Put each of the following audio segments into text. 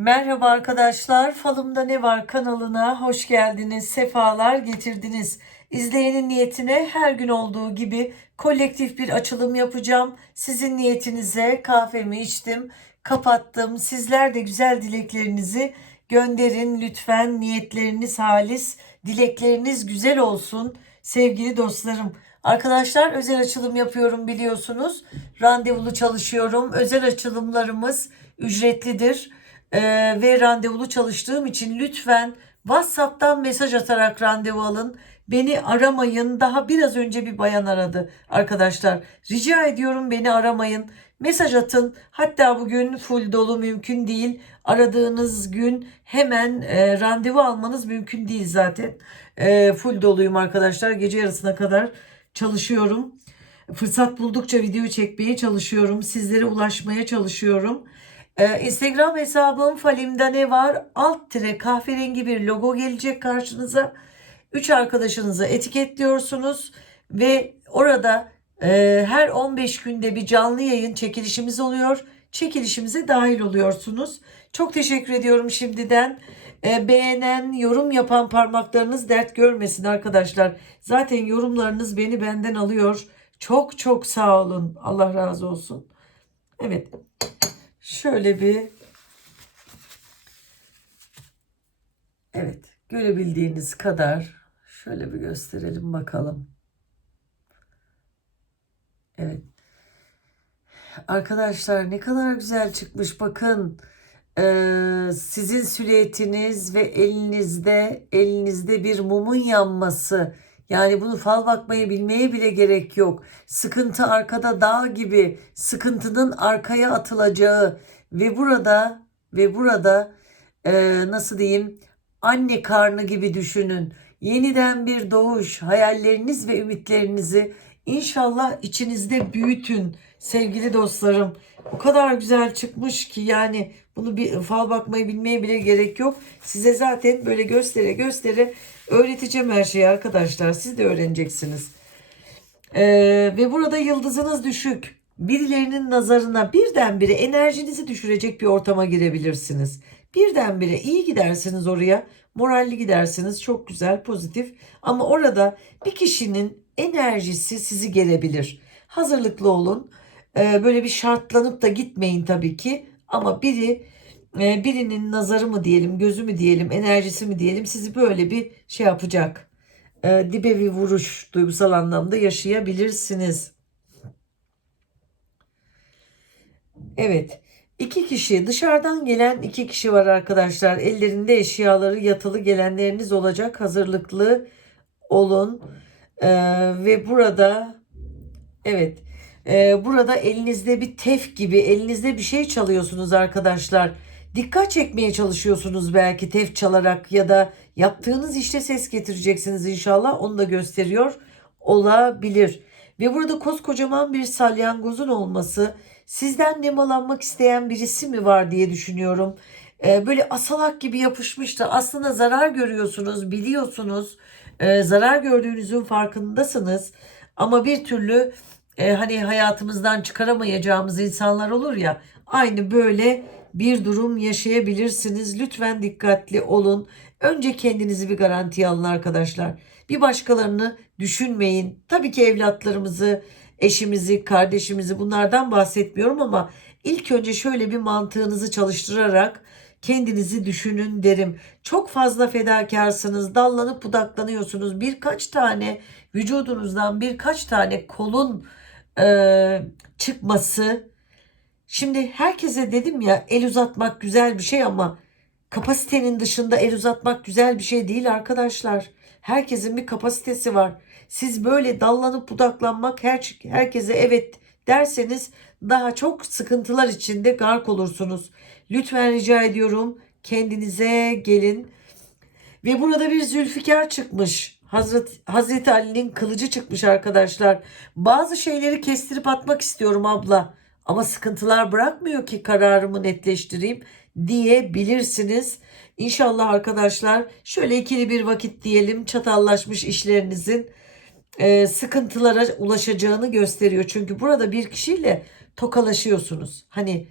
Merhaba arkadaşlar, Falımda Ne Var kanalına hoş geldiniz, sefalar getirdiniz. İzleyenin niyetine her gün olduğu gibi kolektif bir açılım yapacağım. Sizin niyetinize kahvemi içtim, kapattım. Sizler de güzel dileklerinizi gönderin lütfen. Niyetleriniz halis, dilekleriniz güzel olsun sevgili dostlarım. Arkadaşlar özel açılım yapıyorum biliyorsunuz. Randevulu çalışıyorum. Özel açılımlarımız ücretlidir. Ee, ve randevulu çalıştığım için lütfen WhatsApp'tan mesaj atarak randevu alın. Beni aramayın. Daha biraz önce bir bayan aradı arkadaşlar. Rica ediyorum beni aramayın. Mesaj atın. Hatta bugün full dolu mümkün değil. Aradığınız gün hemen e, randevu almanız mümkün değil zaten. E, full doluyum arkadaşlar. Gece yarısına kadar çalışıyorum. Fırsat buldukça video çekmeye çalışıyorum. Sizlere ulaşmaya çalışıyorum. Ee, Instagram hesabım Falim'de ne var? Alt tire kahverengi bir logo gelecek karşınıza. Üç arkadaşınızı etiketliyorsunuz ve orada e, her 15 günde bir canlı yayın çekilişimiz oluyor. Çekilişimize dahil oluyorsunuz. Çok teşekkür ediyorum şimdiden. E, beğenen, yorum yapan parmaklarınız dert görmesin arkadaşlar. Zaten yorumlarınız beni benden alıyor. Çok çok sağ olun. Allah razı olsun. Evet. Şöyle bir Evet, görebildiğiniz kadar şöyle bir gösterelim bakalım. Evet. Arkadaşlar ne kadar güzel çıkmış bakın. Ee, sizin silüetiniz ve elinizde elinizde bir mumun yanması. Yani bunu fal bakmayı bilmeye bile gerek yok. Sıkıntı arkada dağ gibi sıkıntının arkaya atılacağı ve burada ve burada e, nasıl diyeyim anne karnı gibi düşünün. Yeniden bir doğuş, hayalleriniz ve ümitlerinizi inşallah içinizde büyütün sevgili dostlarım. O kadar güzel çıkmış ki yani bunu bir fal bakmayı bilmeye bile gerek yok. Size zaten böyle göstere göstere öğreteceğim her şeyi arkadaşlar. Siz de öğreneceksiniz. Ee, ve burada yıldızınız düşük. Birilerinin nazarına birdenbire enerjinizi düşürecek bir ortama girebilirsiniz. Birdenbire iyi gidersiniz oraya. Moralli gidersiniz. Çok güzel, pozitif. Ama orada bir kişinin enerjisi sizi gelebilir. Hazırlıklı olun. Ee, böyle bir şartlanıp da gitmeyin tabii ki. Ama biri e, birinin nazarı mı diyelim, gözü mü diyelim, enerjisi mi diyelim sizi böyle bir şey yapacak. E, dibe bir vuruş duygusal anlamda yaşayabilirsiniz. Evet. iki kişi dışarıdan gelen iki kişi var arkadaşlar. Ellerinde eşyaları yatılı gelenleriniz olacak. Hazırlıklı olun. Ee, ve burada evet ee, burada elinizde bir tef gibi elinizde bir şey çalıyorsunuz arkadaşlar. Dikkat çekmeye çalışıyorsunuz belki tef çalarak ya da yaptığınız işte ses getireceksiniz inşallah. Onu da gösteriyor olabilir. Ve burada koskocaman bir salyangozun olması sizden nemalanmak isteyen birisi mi var diye düşünüyorum. Ee, böyle asalak gibi yapışmış da aslında zarar görüyorsunuz, biliyorsunuz. Ee, zarar gördüğünüzün farkındasınız. Ama bir türlü e, hani hayatımızdan çıkaramayacağımız insanlar olur ya. Aynı böyle bir durum yaşayabilirsiniz. Lütfen dikkatli olun. Önce kendinizi bir garantiye alın arkadaşlar. Bir başkalarını düşünmeyin. Tabii ki evlatlarımızı, eşimizi, kardeşimizi bunlardan bahsetmiyorum ama ilk önce şöyle bir mantığınızı çalıştırarak kendinizi düşünün derim. Çok fazla fedakarsınız, dallanıp budaklanıyorsunuz. Birkaç tane vücudunuzdan birkaç tane kolun e, çıkması. Şimdi herkese dedim ya el uzatmak güzel bir şey ama kapasitenin dışında el uzatmak güzel bir şey değil arkadaşlar. Herkesin bir kapasitesi var. Siz böyle dallanıp budaklanmak her, herkese evet derseniz daha çok sıkıntılar içinde gark olursunuz. Lütfen rica ediyorum kendinize gelin. Ve burada bir Zülfikar çıkmış. Hazreti, Hazreti Ali'nin kılıcı çıkmış arkadaşlar. Bazı şeyleri kestirip atmak istiyorum abla. Ama sıkıntılar bırakmıyor ki kararımı netleştireyim diyebilirsiniz. İnşallah arkadaşlar şöyle ikili bir vakit diyelim çatallaşmış işlerinizin e, sıkıntılara ulaşacağını gösteriyor. Çünkü burada bir kişiyle tokalaşıyorsunuz. Hani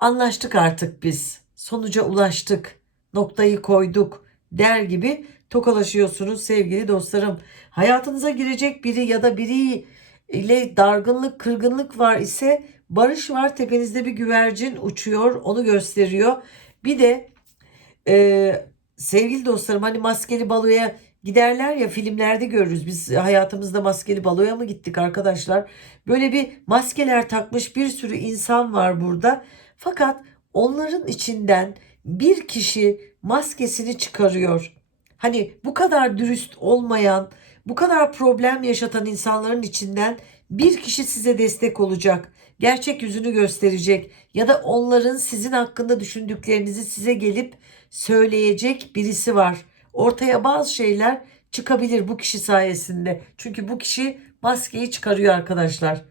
anlaştık artık biz. sonuca ulaştık, noktayı koyduk der gibi tokalaşıyorsunuz sevgili dostlarım. Hayatınıza girecek biri ya da biri ile dargınlık, kırgınlık var ise barış var. Tepenizde bir güvercin uçuyor, onu gösteriyor. Bir de e, sevgili dostlarım hani maskeli baloya giderler ya filmlerde görürüz. Biz hayatımızda maskeli baloya mı gittik arkadaşlar? Böyle bir maskeler takmış bir sürü insan var burada. Fakat onların içinden bir kişi maskesini çıkarıyor. Hani bu kadar dürüst olmayan, bu kadar problem yaşatan insanların içinden bir kişi size destek olacak. Gerçek yüzünü gösterecek ya da onların sizin hakkında düşündüklerinizi size gelip söyleyecek birisi var. Ortaya bazı şeyler çıkabilir bu kişi sayesinde. Çünkü bu kişi maskeyi çıkarıyor arkadaşlar.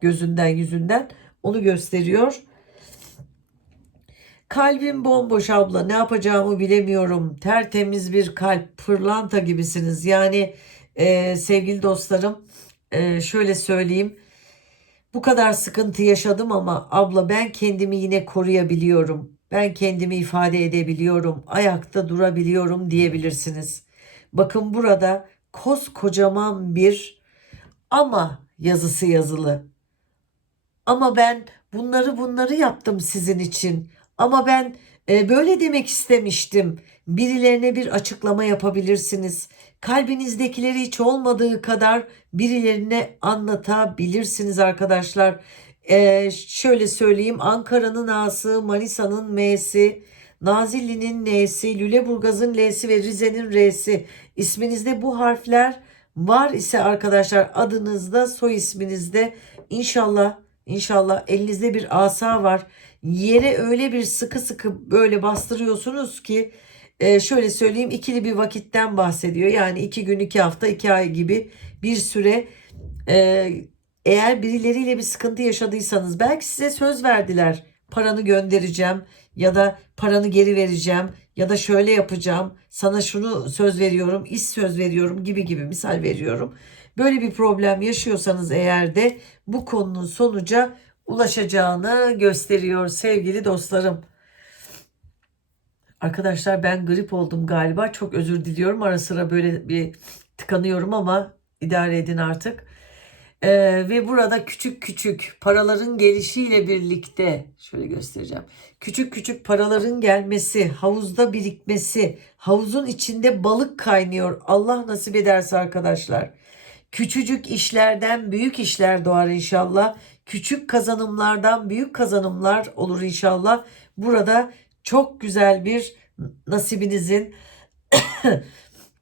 Gözünden yüzünden onu gösteriyor. Kalbim bomboş abla ne yapacağımı bilemiyorum. Tertemiz bir kalp pırlanta gibisiniz. Yani e, sevgili dostlarım e, şöyle söyleyeyim. Bu kadar sıkıntı yaşadım ama abla ben kendimi yine koruyabiliyorum. Ben kendimi ifade edebiliyorum. Ayakta durabiliyorum diyebilirsiniz. Bakın burada koskocaman bir ama yazısı yazılı. Ama ben bunları bunları yaptım sizin için. Ama ben e, böyle demek istemiştim. Birilerine bir açıklama yapabilirsiniz. Kalbinizdekileri hiç olmadığı kadar birilerine anlatabilirsiniz arkadaşlar. E, şöyle söyleyeyim Ankara'nın A'sı, Manisa'nın M'si, Nazilli'nin N'si, Lüleburgaz'ın L'si ve Rize'nin R'si. İsminizde bu harfler var ise arkadaşlar adınızda, soy isminizde inşallah İnşallah elinizde bir asa var. Yere öyle bir sıkı sıkı böyle bastırıyorsunuz ki e, şöyle söyleyeyim ikili bir vakitten bahsediyor. Yani iki gün, iki hafta, iki ay gibi bir süre e, eğer birileriyle bir sıkıntı yaşadıysanız belki size söz verdiler. Paranı göndereceğim ya da paranı geri vereceğim ya da şöyle yapacağım. Sana şunu söz veriyorum, iş söz veriyorum gibi gibi misal veriyorum. Böyle bir problem yaşıyorsanız eğer de bu konunun sonuca ulaşacağını gösteriyor sevgili dostlarım. Arkadaşlar ben grip oldum galiba. Çok özür diliyorum. Ara sıra böyle bir tıkanıyorum ama idare edin artık. Ee, ve burada küçük küçük paraların gelişiyle birlikte şöyle göstereceğim. Küçük küçük paraların gelmesi, havuzda birikmesi, havuzun içinde balık kaynıyor. Allah nasip ederse arkadaşlar. Küçücük işlerden büyük işler doğar inşallah. Küçük kazanımlardan büyük kazanımlar olur inşallah. Burada çok güzel bir nasibinizin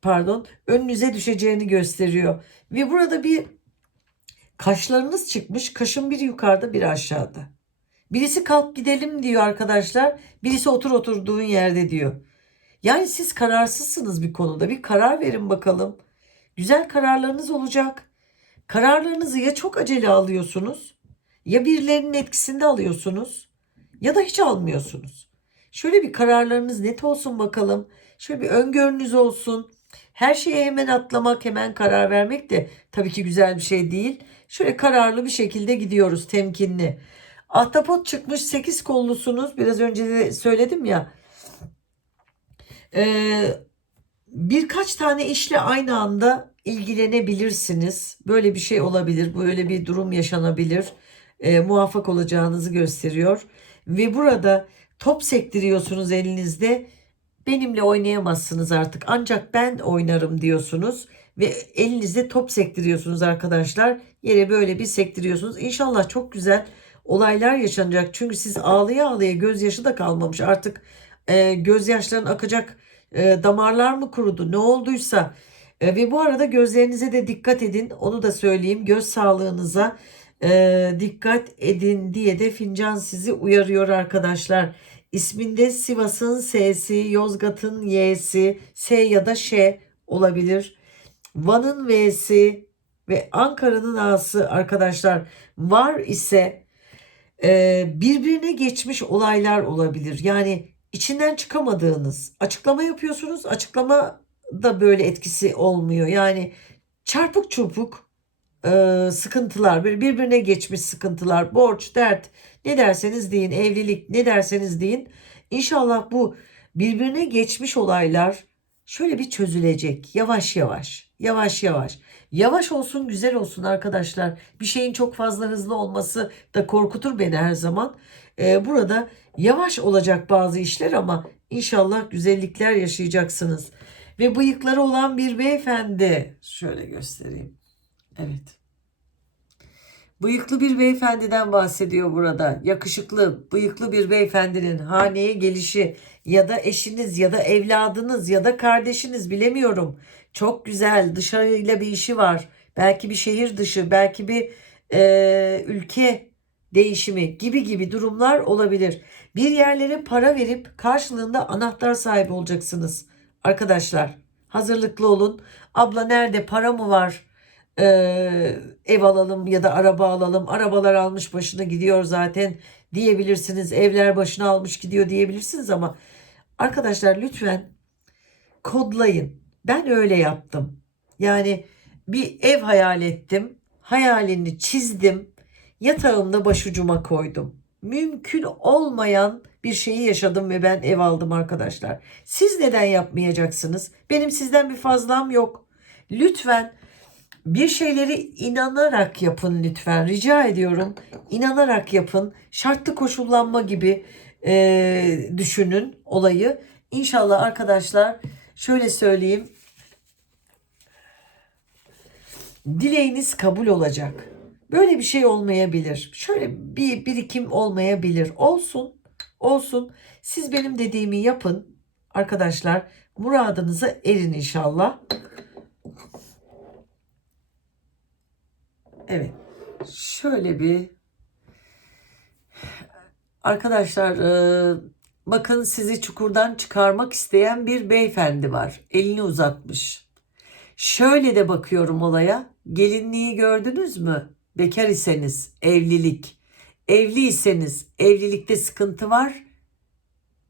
pardon önünüze düşeceğini gösteriyor. Ve burada bir kaşlarınız çıkmış. Kaşın biri yukarıda biri aşağıda. Birisi kalk gidelim diyor arkadaşlar. Birisi otur oturduğun yerde diyor. Yani siz kararsızsınız bir konuda. Bir karar verin bakalım. Güzel kararlarınız olacak. Kararlarınızı ya çok acele alıyorsunuz ya birilerinin etkisinde alıyorsunuz ya da hiç almıyorsunuz. Şöyle bir kararlarınız net olsun bakalım. Şöyle bir öngörünüz olsun. Her şeye hemen atlamak, hemen karar vermek de tabii ki güzel bir şey değil. Şöyle kararlı bir şekilde gidiyoruz, temkinli. Ahtapot çıkmış 8 kollusunuz. Biraz önce de söyledim ya. Ee, birkaç tane işle aynı anda ilgilenebilirsiniz. Böyle bir şey olabilir. Böyle bir durum yaşanabilir. E, muvaffak olacağınızı gösteriyor. Ve burada top sektiriyorsunuz elinizde. Benimle oynayamazsınız artık. Ancak ben oynarım diyorsunuz. Ve elinizde top sektiriyorsunuz arkadaşlar. Yere böyle bir sektiriyorsunuz. İnşallah çok güzel olaylar yaşanacak. Çünkü siz ağlaya ağlaya gözyaşı da kalmamış. Artık e, gözyaşların akacak e, damarlar mı kurudu ne olduysa e, ve bu arada gözlerinize de dikkat edin onu da söyleyeyim göz sağlığınıza e, dikkat edin diye de fincan sizi uyarıyor arkadaşlar. İsminde Sivas'ın S'si, Yozgat'ın Y'si, S ya da Ş olabilir. Van'ın V'si ve Ankara'nın A'sı arkadaşlar var ise e, birbirine geçmiş olaylar olabilir. Yani içinden çıkamadığınız açıklama yapıyorsunuz. Açıklama da böyle etkisi olmuyor. Yani çarpık çurpuk e, sıkıntılar, birbirine geçmiş sıkıntılar, borç, dert ne derseniz deyin, evlilik ne derseniz deyin. İnşallah bu birbirine geçmiş olaylar şöyle bir çözülecek. Yavaş yavaş, yavaş yavaş. Yavaş olsun, güzel olsun arkadaşlar. Bir şeyin çok fazla hızlı olması da korkutur beni her zaman. Ee, burada yavaş olacak bazı işler ama inşallah güzellikler yaşayacaksınız. Ve bıyıkları olan bir beyefendi. Şöyle göstereyim. Evet. Bıyıklı bir beyefendiden bahsediyor burada. Yakışıklı, bıyıklı bir beyefendinin haneye gelişi ya da eşiniz ya da evladınız ya da kardeşiniz bilemiyorum. Çok güzel dışarıyla bir işi var. Belki bir şehir dışı, belki bir e, ülke değişimi gibi gibi durumlar olabilir. Bir yerlere para verip karşılığında anahtar sahibi olacaksınız. Arkadaşlar hazırlıklı olun. Abla nerede para mı var? Ee, ev alalım ya da araba alalım. Arabalar almış başına gidiyor zaten diyebilirsiniz. Evler başına almış gidiyor diyebilirsiniz ama arkadaşlar lütfen kodlayın. Ben öyle yaptım. Yani bir ev hayal ettim. Hayalini çizdim. Yatağımda başucuma koydum. Mümkün olmayan bir şeyi yaşadım ve ben ev aldım arkadaşlar. Siz neden yapmayacaksınız? Benim sizden bir fazlam yok. Lütfen bir şeyleri inanarak yapın lütfen. Rica ediyorum. İnanarak yapın. Şartlı koşullanma gibi e, düşünün olayı. İnşallah arkadaşlar şöyle söyleyeyim. Dileğiniz kabul olacak. Böyle bir şey olmayabilir. Şöyle bir birikim olmayabilir. Olsun. Olsun. Siz benim dediğimi yapın. Arkadaşlar muradınıza erin inşallah. Evet. Şöyle bir arkadaşlar e, bakın sizi çukurdan çıkarmak isteyen bir beyefendi var. Elini uzatmış. Şöyle de bakıyorum olaya. Gelinliği gördünüz mü? Bekar iseniz evlilik. Evliyseniz evlilikte sıkıntı var.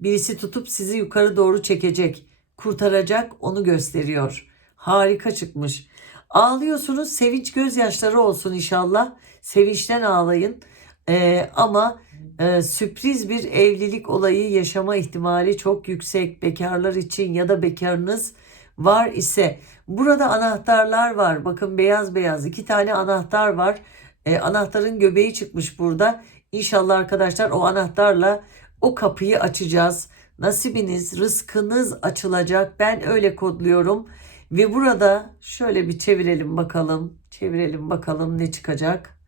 Birisi tutup sizi yukarı doğru çekecek. Kurtaracak onu gösteriyor. Harika çıkmış. Ağlıyorsunuz sevinç gözyaşları olsun inşallah. Sevinçten ağlayın. Ee, ama e, sürpriz bir evlilik olayı yaşama ihtimali çok yüksek. Bekarlar için ya da bekarınız var ise burada anahtarlar var. Bakın beyaz beyaz iki tane anahtar var. Ee, anahtarın göbeği çıkmış burada. İnşallah arkadaşlar o anahtarla o kapıyı açacağız. Nasibiniz, rızkınız açılacak. Ben öyle kodluyorum. Ve burada şöyle bir çevirelim bakalım. Çevirelim bakalım ne çıkacak.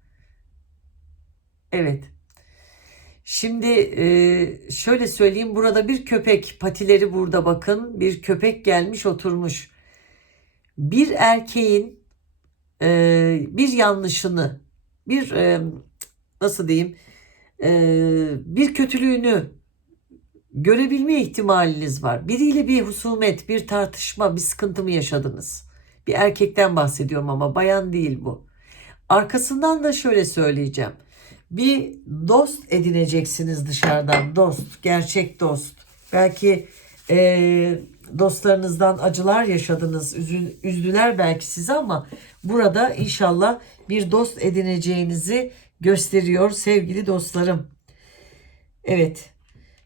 Evet. Şimdi e, şöyle söyleyeyim. Burada bir köpek patileri burada bakın. Bir köpek gelmiş oturmuş. Bir erkeğin e, bir yanlışını bir e, nasıl diyeyim bir kötülüğünü görebilme ihtimaliniz var. Biriyle bir husumet, bir tartışma, bir sıkıntı mı yaşadınız? Bir erkekten bahsediyorum ama bayan değil bu. Arkasından da şöyle söyleyeceğim. Bir dost edineceksiniz dışarıdan. Dost, gerçek dost. Belki e, dostlarınızdan acılar yaşadınız, üzün, üzdüler belki sizi ama burada inşallah bir dost edineceğinizi gösteriyor sevgili dostlarım. Evet,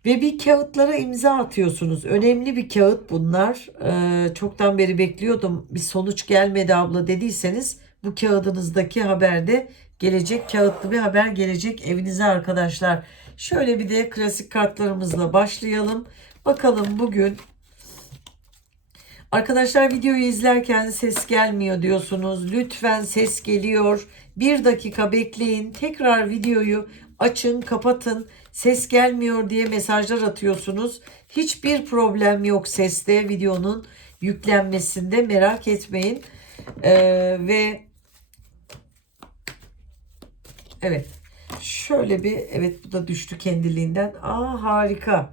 ve bir kağıtlara imza atıyorsunuz. Önemli bir kağıt bunlar. Ee, çoktan beri bekliyordum. Bir sonuç gelmedi abla dediyseniz bu kağıdınızdaki haberde gelecek kağıtlı bir haber gelecek evinize arkadaşlar. Şöyle bir de klasik kartlarımızla başlayalım. Bakalım bugün Arkadaşlar videoyu izlerken ses gelmiyor diyorsunuz. Lütfen ses geliyor. Bir dakika bekleyin. Tekrar videoyu açın, kapatın ses gelmiyor diye mesajlar atıyorsunuz. Hiçbir problem yok seste videonun yüklenmesinde merak etmeyin. Ee, ve evet şöyle bir evet bu da düştü kendiliğinden. Aa harika.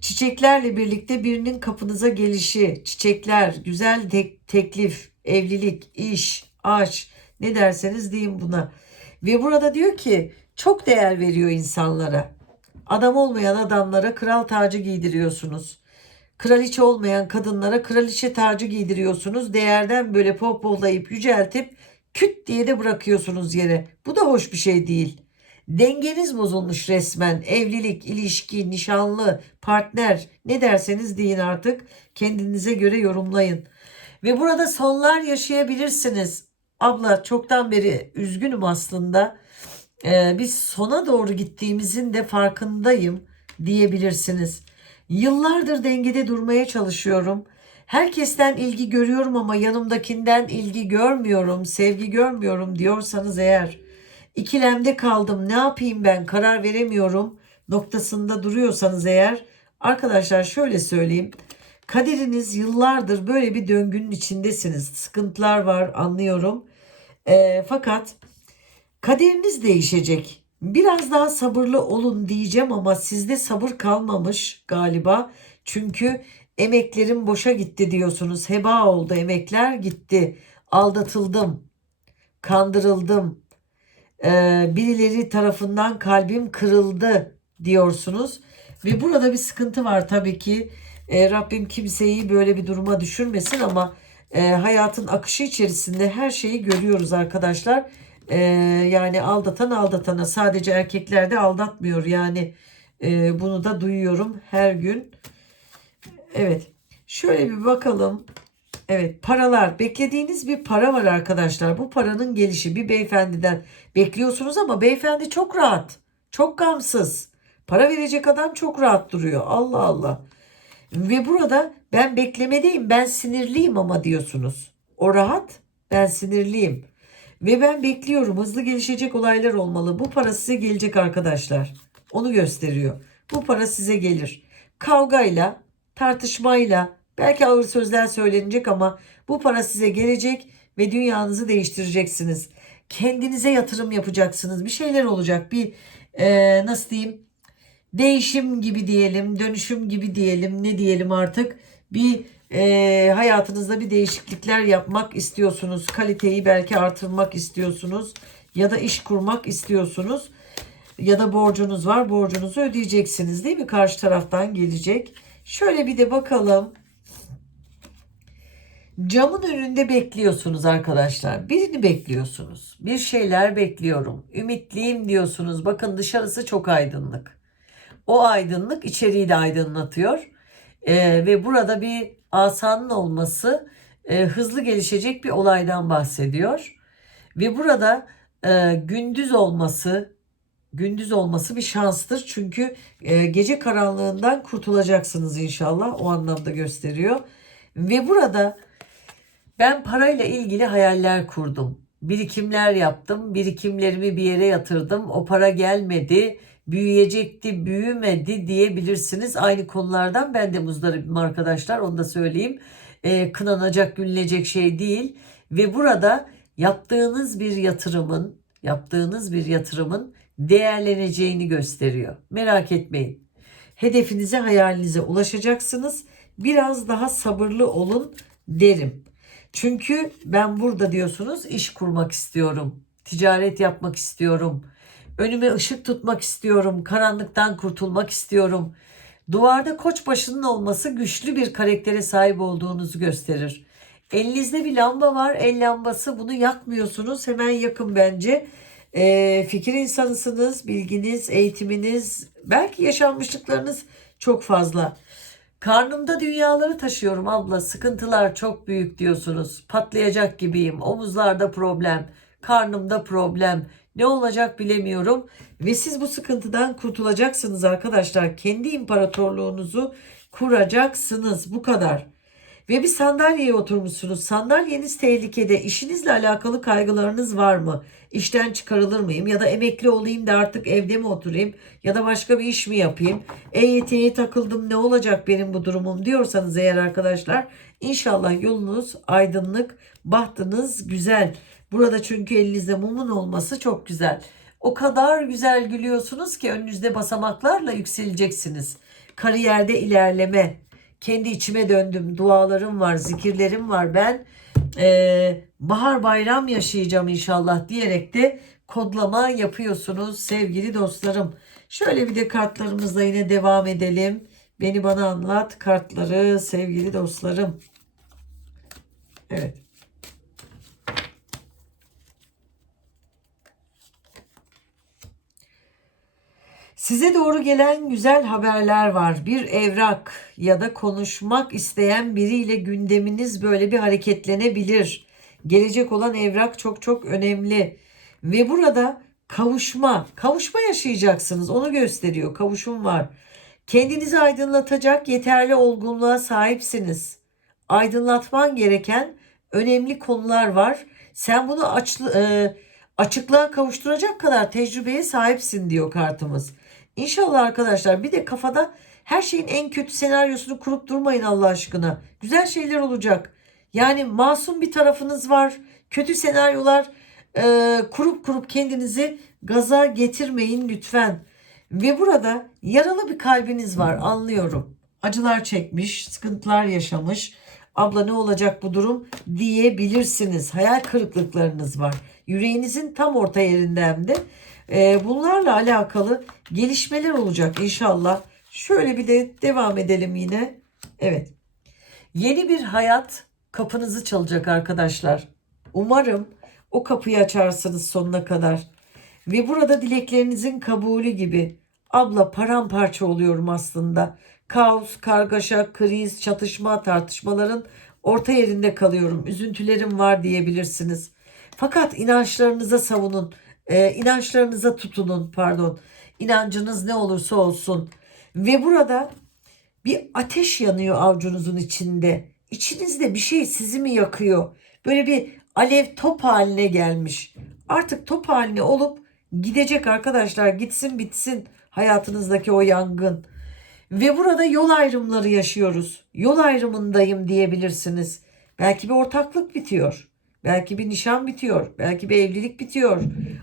Çiçeklerle birlikte birinin kapınıza gelişi, çiçekler, güzel tek, teklif, evlilik, iş, aşk ne derseniz deyin buna. Ve burada diyor ki çok değer veriyor insanlara. Adam olmayan adamlara kral tacı giydiriyorsunuz. Kraliçe olmayan kadınlara kraliçe tacı giydiriyorsunuz. Değerden böyle popollayıp yüceltip küt diye de bırakıyorsunuz yere. Bu da hoş bir şey değil. Dengeniz bozulmuş resmen. Evlilik, ilişki, nişanlı, partner ne derseniz deyin artık. Kendinize göre yorumlayın. Ve burada sonlar yaşayabilirsiniz. Abla çoktan beri üzgünüm aslında. Ee, biz sona doğru gittiğimizin de farkındayım diyebilirsiniz. Yıllardır dengede durmaya çalışıyorum. Herkesten ilgi görüyorum ama yanımdakinden ilgi görmüyorum, sevgi görmüyorum diyorsanız eğer ikilemde kaldım ne yapayım ben karar veremiyorum noktasında duruyorsanız eğer arkadaşlar şöyle söyleyeyim. Kaderiniz yıllardır böyle bir döngünün içindesiniz. Sıkıntılar var anlıyorum. Ee, fakat kaderiniz değişecek. Biraz daha sabırlı olun diyeceğim ama sizde sabır kalmamış galiba. Çünkü emeklerim boşa gitti diyorsunuz. Heba oldu emekler gitti. Aldatıldım. Kandırıldım. Ee, birileri tarafından kalbim kırıldı diyorsunuz. Ve burada bir sıkıntı var tabii ki. Ee, Rabbim kimseyi böyle bir duruma düşürmesin ama e, hayatın akışı içerisinde her şeyi görüyoruz arkadaşlar. Ee, yani aldatan aldatana sadece erkekler de aldatmıyor. Yani e, bunu da duyuyorum her gün. Evet. Şöyle bir bakalım. Evet paralar beklediğiniz bir para var arkadaşlar. Bu paranın gelişi bir beyefendiden bekliyorsunuz ama beyefendi çok rahat. Çok gamsız. Para verecek adam çok rahat duruyor. Allah Allah. Ve burada ben beklemedeyim ben sinirliyim ama diyorsunuz. O rahat ben sinirliyim. Ve ben bekliyorum hızlı gelişecek olaylar olmalı. Bu para size gelecek arkadaşlar. Onu gösteriyor. Bu para size gelir. Kavgayla, tartışmayla, belki ağır sözler söylenecek ama bu para size gelecek ve dünyanızı değiştireceksiniz. Kendinize yatırım yapacaksınız. Bir şeyler olacak. Bir e, nasıl diyeyim? Değişim gibi diyelim, dönüşüm gibi diyelim, ne diyelim artık. Bir e, hayatınızda bir değişiklikler yapmak istiyorsunuz. Kaliteyi belki artırmak istiyorsunuz ya da iş kurmak istiyorsunuz. Ya da borcunuz var, borcunuzu ödeyeceksiniz değil mi? Karşı taraftan gelecek. Şöyle bir de bakalım. Camın önünde bekliyorsunuz arkadaşlar. Birini bekliyorsunuz. Bir şeyler bekliyorum. Ümitliyim diyorsunuz. Bakın dışarısı çok aydınlık. O aydınlık içeriği de aydınlatıyor. Ee, ve burada bir asanın olması e, hızlı gelişecek bir olaydan bahsediyor. Ve burada e, gündüz olması gündüz olması bir şanstır. Çünkü e, gece karanlığından kurtulacaksınız inşallah. O anlamda gösteriyor. Ve burada ben parayla ilgili hayaller kurdum. Birikimler yaptım. Birikimlerimi bir yere yatırdım. O para gelmedi. Büyüyecekti, büyümedi diyebilirsiniz. Aynı konulardan ben de muzdaribim arkadaşlar. Onu da söyleyeyim. E, kınanacak, gülünecek şey değil. Ve burada yaptığınız bir yatırımın, yaptığınız bir yatırımın değerleneceğini gösteriyor. Merak etmeyin. Hedefinize, hayalinize ulaşacaksınız. Biraz daha sabırlı olun derim. Çünkü ben burada diyorsunuz iş kurmak istiyorum. Ticaret yapmak istiyorum. Önüme ışık tutmak istiyorum. Karanlıktan kurtulmak istiyorum. Duvarda koç başının olması güçlü bir karaktere sahip olduğunuzu gösterir. Elinizde bir lamba var. El lambası bunu yakmıyorsunuz. Hemen yakın bence. E, fikir insanısınız. Bilginiz, eğitiminiz, belki yaşanmışlıklarınız çok fazla. Karnımda dünyaları taşıyorum abla. Sıkıntılar çok büyük diyorsunuz. Patlayacak gibiyim. Omuzlarda problem. Karnımda problem. Ne olacak bilemiyorum. Ve siz bu sıkıntıdan kurtulacaksınız arkadaşlar. Kendi imparatorluğunuzu kuracaksınız. Bu kadar. Ve bir sandalyeye oturmuşsunuz. Sandalyeniz tehlikede. İşinizle alakalı kaygılarınız var mı? İşten çıkarılır mıyım? Ya da emekli olayım da artık evde mi oturayım? Ya da başka bir iş mi yapayım? EYT'ye takıldım ne olacak benim bu durumum diyorsanız eğer arkadaşlar inşallah yolunuz aydınlık, bahtınız güzel. Burada çünkü elinizde mumun olması çok güzel. O kadar güzel gülüyorsunuz ki önünüzde basamaklarla yükseleceksiniz. Kariyerde ilerleme, kendi içime döndüm. Dualarım var, zikirlerim var. Ben e, bahar bayram yaşayacağım inşallah diyerek de kodlama yapıyorsunuz sevgili dostlarım. Şöyle bir de kartlarımızla yine devam edelim. Beni bana anlat kartları sevgili dostlarım. Evet. Size doğru gelen güzel haberler var. Bir evrak ya da konuşmak isteyen biriyle gündeminiz böyle bir hareketlenebilir. Gelecek olan evrak çok çok önemli. Ve burada kavuşma, kavuşma yaşayacaksınız. Onu gösteriyor. Kavuşum var. Kendinizi aydınlatacak yeterli olgunluğa sahipsiniz. Aydınlatman gereken önemli konular var. Sen bunu aç, e, açıklığa kavuşturacak kadar tecrübeye sahipsin diyor kartımız. İnşallah arkadaşlar bir de kafada her şeyin en kötü senaryosunu kurup durmayın Allah aşkına. Güzel şeyler olacak. Yani masum bir tarafınız var. Kötü senaryolar e, kurup kurup kendinizi gaza getirmeyin lütfen. Ve burada yaralı bir kalbiniz var anlıyorum. Acılar çekmiş, sıkıntılar yaşamış. Abla ne olacak bu durum diyebilirsiniz. Hayal kırıklıklarınız var. Yüreğinizin tam orta yerinde hem de. Ee, bunlarla alakalı gelişmeler olacak inşallah. Şöyle bir de devam edelim yine. Evet. Yeni bir hayat kapınızı çalacak arkadaşlar. Umarım o kapıyı açarsınız sonuna kadar. Ve burada dileklerinizin kabulü gibi. Abla paramparça oluyorum aslında. Kaos, kargaşa, kriz, çatışma, tartışmaların orta yerinde kalıyorum. Üzüntülerim var diyebilirsiniz. Fakat inançlarınıza savunun. Ee, inançlarınıza tutunun pardon. İnancınız ne olursa olsun. Ve burada bir ateş yanıyor avcunuzun içinde. İçinizde bir şey sizi mi yakıyor? Böyle bir alev top haline gelmiş. Artık top haline olup gidecek arkadaşlar. Gitsin bitsin hayatınızdaki o yangın. Ve burada yol ayrımları yaşıyoruz. Yol ayrımındayım diyebilirsiniz. Belki bir ortaklık bitiyor. Belki bir nişan bitiyor. Belki bir evlilik bitiyor.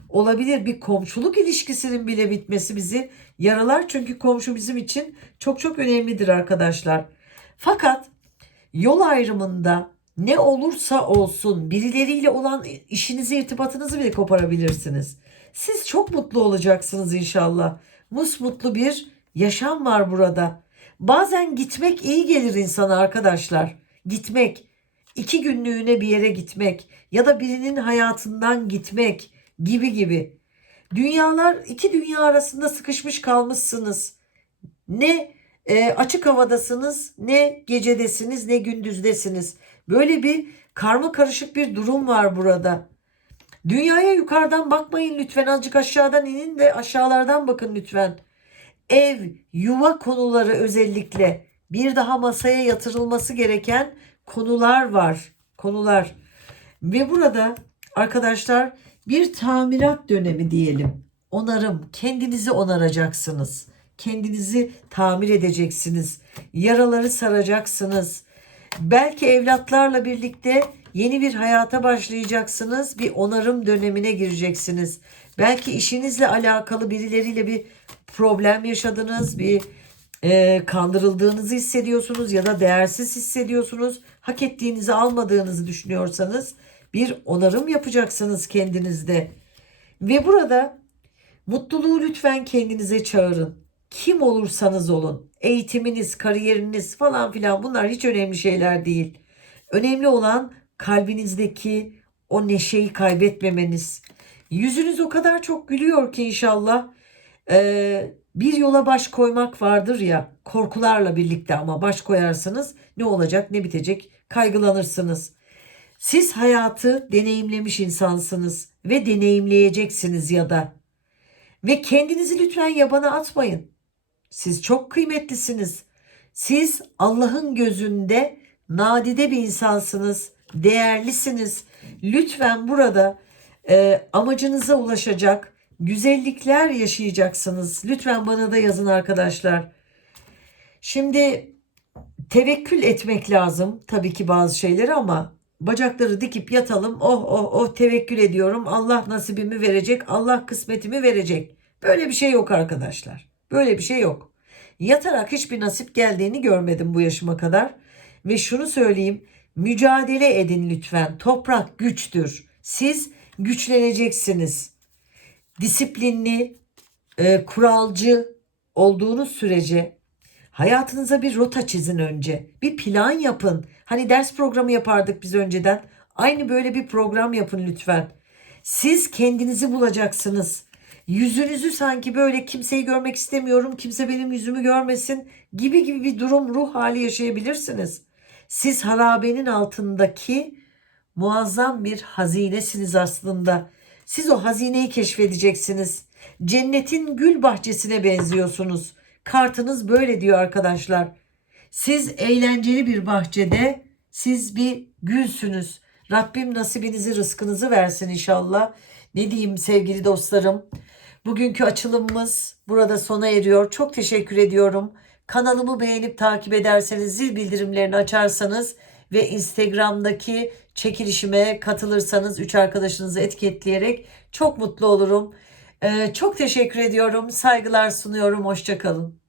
Olabilir bir komşuluk ilişkisinin bile bitmesi bizi yaralar. Çünkü komşu bizim için çok çok önemlidir arkadaşlar. Fakat yol ayrımında ne olursa olsun birileriyle olan işinizi, irtibatınızı bile koparabilirsiniz. Siz çok mutlu olacaksınız inşallah. Musmutlu bir yaşam var burada. Bazen gitmek iyi gelir insana arkadaşlar. Gitmek, iki günlüğüne bir yere gitmek ya da birinin hayatından gitmek gibi gibi. Dünyalar iki dünya arasında sıkışmış kalmışsınız. Ne e, açık havadasınız, ne gecedesiniz, ne gündüzdesiniz. Böyle bir karma karışık bir durum var burada. Dünyaya yukarıdan bakmayın lütfen. Azıcık aşağıdan inin de aşağılardan bakın lütfen. Ev, yuva konuları özellikle bir daha masaya yatırılması gereken konular var. Konular. Ve burada arkadaşlar bir tamirat dönemi diyelim. Onarım. Kendinizi onaracaksınız. Kendinizi tamir edeceksiniz. Yaraları saracaksınız. Belki evlatlarla birlikte yeni bir hayata başlayacaksınız. Bir onarım dönemine gireceksiniz. Belki işinizle alakalı birileriyle bir problem yaşadınız. Bir e, kandırıldığınızı hissediyorsunuz ya da değersiz hissediyorsunuz. Hak ettiğinizi almadığınızı düşünüyorsanız bir onarım yapacaksınız kendinizde. Ve burada mutluluğu lütfen kendinize çağırın. Kim olursanız olun. Eğitiminiz, kariyeriniz falan filan bunlar hiç önemli şeyler değil. Önemli olan kalbinizdeki o neşeyi kaybetmemeniz. Yüzünüz o kadar çok gülüyor ki inşallah. Ee, bir yola baş koymak vardır ya korkularla birlikte ama baş koyarsanız ne olacak ne bitecek kaygılanırsınız. Siz hayatı deneyimlemiş insansınız ve deneyimleyeceksiniz ya da. Ve kendinizi lütfen yabana atmayın. Siz çok kıymetlisiniz. Siz Allah'ın gözünde nadide bir insansınız. Değerlisiniz. Lütfen burada e, amacınıza ulaşacak güzellikler yaşayacaksınız. Lütfen bana da yazın arkadaşlar. Şimdi tevekkül etmek lazım tabii ki bazı şeyleri ama bacakları dikip yatalım. Oh oh oh tevekkül ediyorum. Allah nasibimi verecek. Allah kısmetimi verecek. Böyle bir şey yok arkadaşlar. Böyle bir şey yok. Yatarak hiçbir nasip geldiğini görmedim bu yaşıma kadar. Ve şunu söyleyeyim. Mücadele edin lütfen. Toprak güçtür. Siz güçleneceksiniz. Disiplinli, e, kuralcı olduğunuz sürece hayatınıza bir rota çizin önce. Bir plan yapın. Hani ders programı yapardık biz önceden. Aynı böyle bir program yapın lütfen. Siz kendinizi bulacaksınız yüzünüzü sanki böyle kimseyi görmek istemiyorum, kimse benim yüzümü görmesin gibi gibi bir durum ruh hali yaşayabilirsiniz. Siz harabenin altındaki muazzam bir hazinesiniz aslında. Siz o hazineyi keşfedeceksiniz. Cennetin gül bahçesine benziyorsunuz. Kartınız böyle diyor arkadaşlar. Siz eğlenceli bir bahçede, siz bir gülsünüz. Rabbim nasibinizi, rızkınızı versin inşallah. Ne diyeyim sevgili dostlarım? Bugünkü açılımımız burada sona eriyor. Çok teşekkür ediyorum. Kanalımı beğenip takip ederseniz, zil bildirimlerini açarsanız ve Instagram'daki çekilişime katılırsanız üç arkadaşınızı etiketleyerek çok mutlu olurum. Ee, çok teşekkür ediyorum. Saygılar sunuyorum. Hoşçakalın.